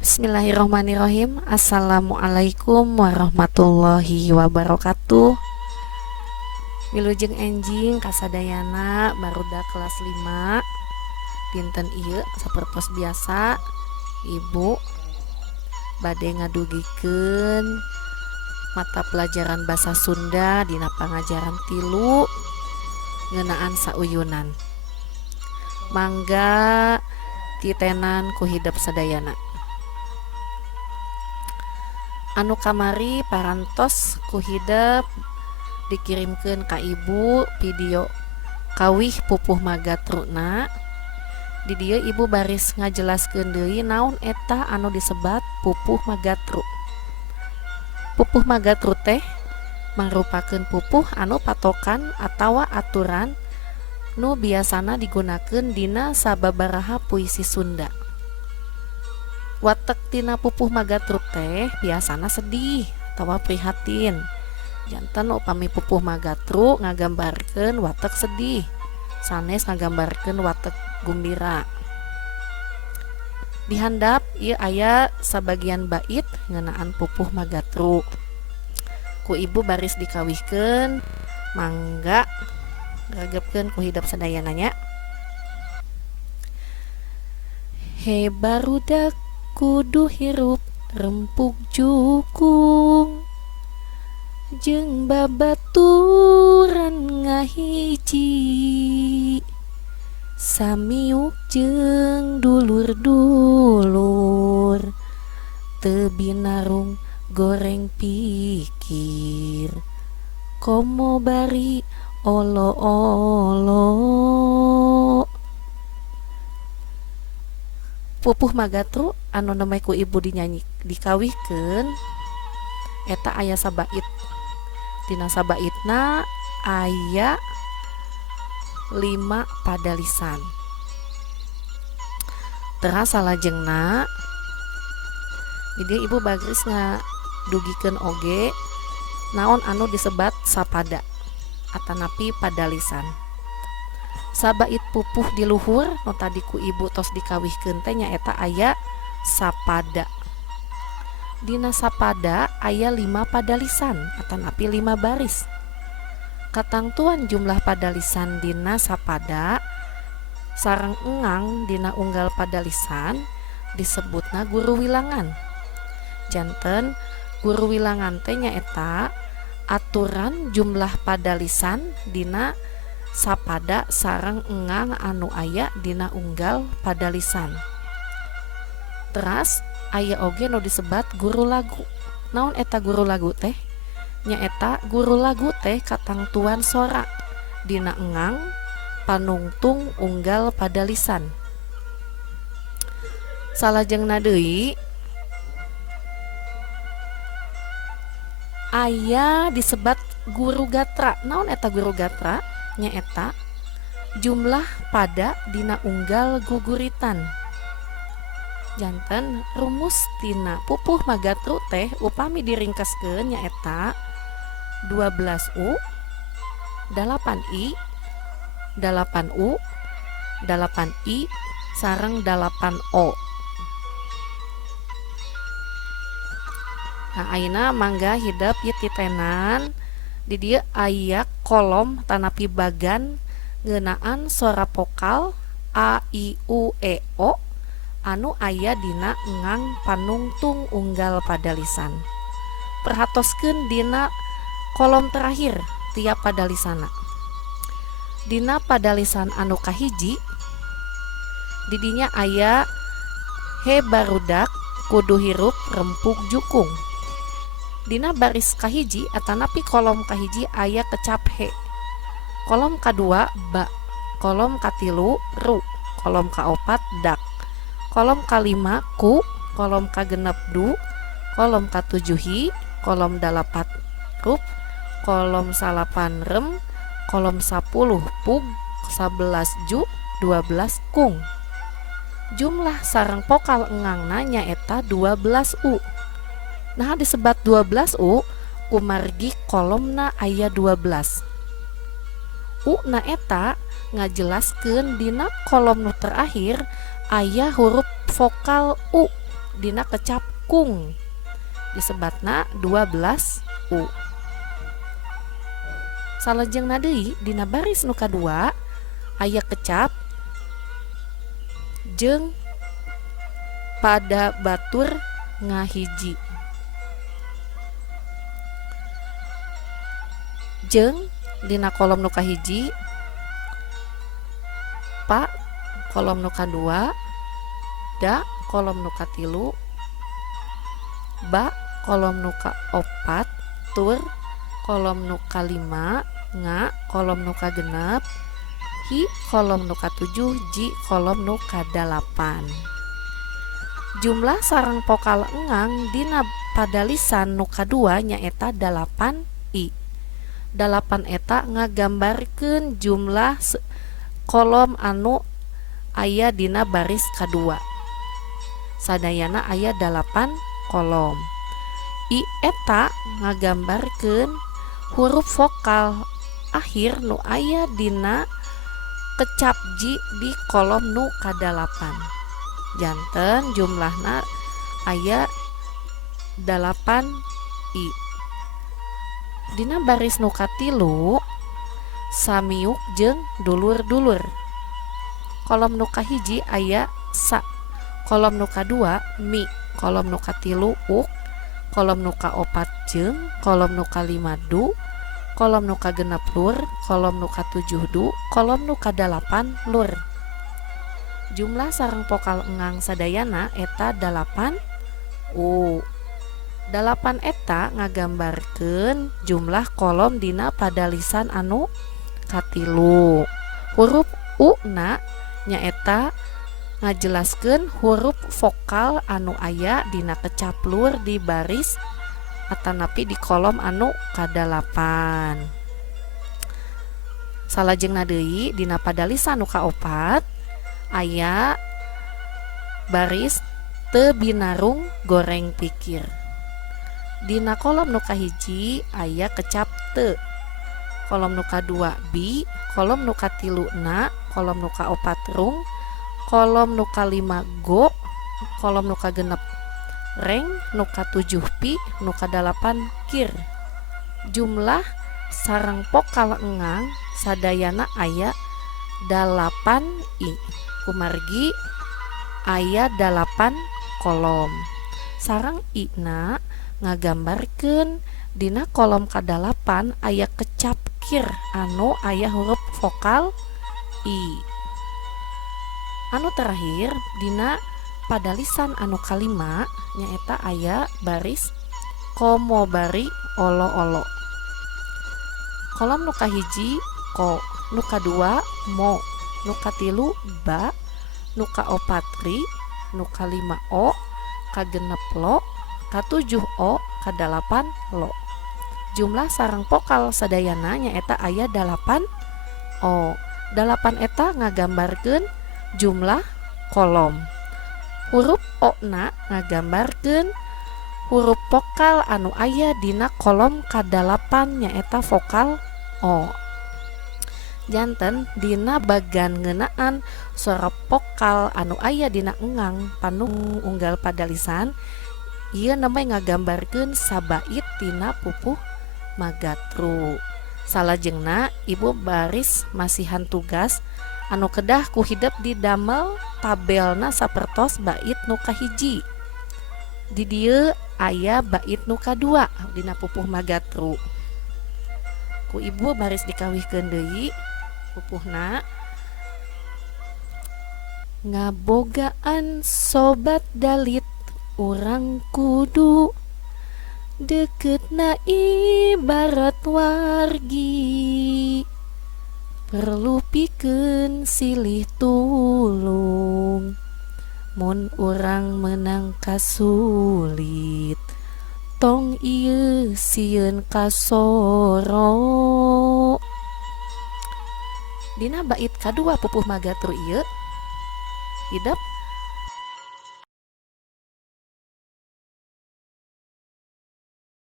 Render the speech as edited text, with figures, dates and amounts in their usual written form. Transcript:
Bismillahirrahmanirrahim. Assalamualaikum warahmatullahi wabarakatuh. Wilujeng enjing kasadayana barudak kelas 5. Dinten ieu sapertos biasa Ibu bade ngadugikeun mata pelajaran basa Sunda dina pangajaran 3 ngeunaan sauyunan. Mangga titenan ku hidep sadayana. Anu kamari parantos ku hidep dikirimkeun ka Ibu video kawih pupuh magatruna. Di dieu Ibu baris ngajelaskeun deui naon eta anu disebat pupuh magatru. Pupuh magatru teh mangrupakeun pupuh anu patokan atawa aturan nu biasana digunakeun dina sababaraha puisi Sunda. Watek tina pupuh magatru teh biasana sedih atawa prihatin. Janten upami pupuh magatru ngagambarkeun watek sedih, sanes ngagambarkeun watek gumbira. Di handap ieu aya sabagian bait ngeunaan pupuh magatru. Ku Ibu baris dikawihkeun, mangga ngagepkeun ku hidep sadayana nya. He barudak kudu hirup rempuk jukung jeung babaturan ngahiji samiuk jeung dulur-dulur teu binarung goreng pikir komo bari olo-olo. Pupuh magatru anu namanya ku Ibu dinyanyi dikawihkeun eta aya sabait. Dina sabaitna aya 5 padalisan. Teras salajengna di dieu Ibu bagris ngadugikeun oge naon anu disebat sapada atanapi padalisan. Sabait pupuh di luhur nu tadi ku Ibu tos dikawihkeun teh nyaeta aya sapada. Dina sapada aya 5 padalisan atanapi 5 baris. Katangtuan jumlah padalisan dina sapada sareng engang dina unggal padalisan disebutna guru wilangan. Janten guru wilangan teh nyaeta aturan jumlah padalisan dina sapada sareng engang anu aya dina unggal padalisan. Teras aya oge nu disebat guru lagu. Naon eta guru lagu teh? Nyaeta guru lagu teh katangtuan sora dina engang panungtung unggal padalisan. Salajengna deui aya disebat guru gatra. Naon eta guru gatra? Nyaeta jumlah pada dina unggal guguritan. Janten rumus tina pupuh magatru teh upami diringkeskeun nyaeta 12U 8I 8U 8I sareng 8O. Nah ayeuna mangga hidep ieu titenan di dieu aya kolom tanapi bagan ngeunaan sora vokal A I U E O anu aya dina engang panungtung unggal padalisan. Perhatoskeun dina kolom terakhir tiap padalisana. Dina padalisan anu kahiji didinya aya he barudak kudu hirup rempuk jukung. Dina baris kahiji atanapi kolom kahiji aya kecap he. Kolom kadua ba, kolom katilu ru, kolom kaopat dak, kolom kalima ku, kolom kagenep du, kolom katujuhi, kolom 8 rup, kolom 8 rem, kolom 10 pug, 11 ju, 12 kung. Jumlah sareng vokal engangna nyaeta 12U. Nah disebat 12U kumargi kolomna aya 12. U na eta ngajelaskeun dina kolom nu terakhir aya huruf vokal U dina kecap kung disebatna 12 U. Salajengna deui dina baris nu kadua aya kecap jeung pada batur ngahiji. Jeung dina kolom nu kahiji pa kolom nu kadua, da kolom nu katilu, ba kolom nu kaopat, tur kolom nu kalima, nga kolom nu kagenep, hi kolom nu katujuh, ji kolom nu kadalapan. Jumlah sareng vokal engang dina pada lisan nu kadua nyaeta 8 i. 8 eta ngagambarkeun jumlah kolom anu aya dina baris kadua. Sadayana aya 8 kolom. I eta ngagambarkeun huruf vokal akhir nu aya dina kecap ji di kolom nu kadalapan. Janten jumlahna aya 8 i. Dina baris nu katilu samiuk jeung dulur-dulur. Kolom nu kahiji aya sa, kolom nu kadua mi, kolom nu katilu uk, kolom nu kaopat jeung, kolom nu kalima du, kolom nu kagenep lur, kolom nu katujuh du, kolom nu kadalapan lur. Jumlah sareng vokal engang sadayana eta 8 u. 8 eta ngagambarkeun jumlah kolom dina pada lisan anu katilu. Huruf U na nyaeta ngajelaskeun huruf vokal anu aya dina kecap lur di baris atanapi di kolom anu kadalapan. Salajengna deui dina pada lisan nu kaopat aya baris teu binarung goreng pikir. Dina kolom nu kahiji aya kecap teu, kolom nu kadua bi, kolom nu katilu na, kolom nu kaopat rung, kolom nu kalima go, kolom nu kagenep reng, nu katujuh pi, nu kadalapan kir. Jumlah sareng vokal engang sadayana aya 8 i. Kumargi aya 8 kolom. Sareng i na ngagambarkeun dina kolom kadalapan aya kecap kir anu aya huruf vokal i. Anu terakhir dina pada lisan anu kalima nyaeta aya baris komo bari olo-olo. Kolom nu kahiji ko, nu kadua mo, nu katilu ba, nu kaopat ri, nu kalima o, kagenep lo, katujuh o, kadalapan lo. Jumlah sareng vokal sadayana nyaeta aya 8 o. 8 eta ngagambarkeun jumlah kolom. Huruf o na ngagambarkeun huruf vokal anu aya dina kolom kadalapan nyaeta vokal o. Janten dina bagan ngeunaan suara vokal anu aya dina engang panu unggal pada lisan ieu namanya ngagambarkeun sabait tina pupuh magatru. Salajengna ibu baris masihan tugas anu kedah ku hideup di damel tabelna sapertos bait nu kahiji. Di dieu aya bait nu kadua dina pupuh magatru. Ku ibu baris dikawihkeun deui pupuhna. Ngabogaan sobat dalit urang kudu deketna ibarat wargi, perlu pikeun silih tulung mun urang menang kasulit tong ieu sieun kasoro. Dina bait kadua pupuh magatru ieu hideup